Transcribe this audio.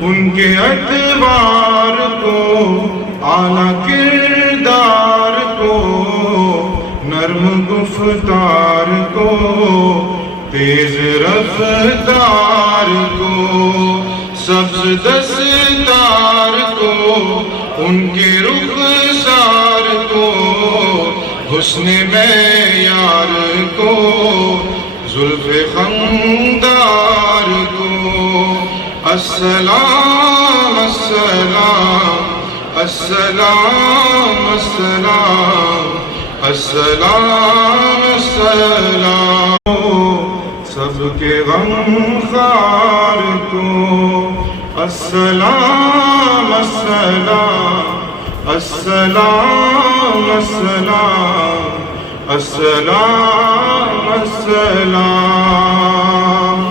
ان کے اعتبار کو، اعلیٰ کردار کو، نرم گفتار کو، تیز رفتار کو، سبز دستار کو، ان کے رخسار کو، حسن معیار کو، زلف خندار کو، السلام السلام السلام السلام السلام السلام، سب کے غمخوار کو، السلام السلام السلام السلام السلام السلام۔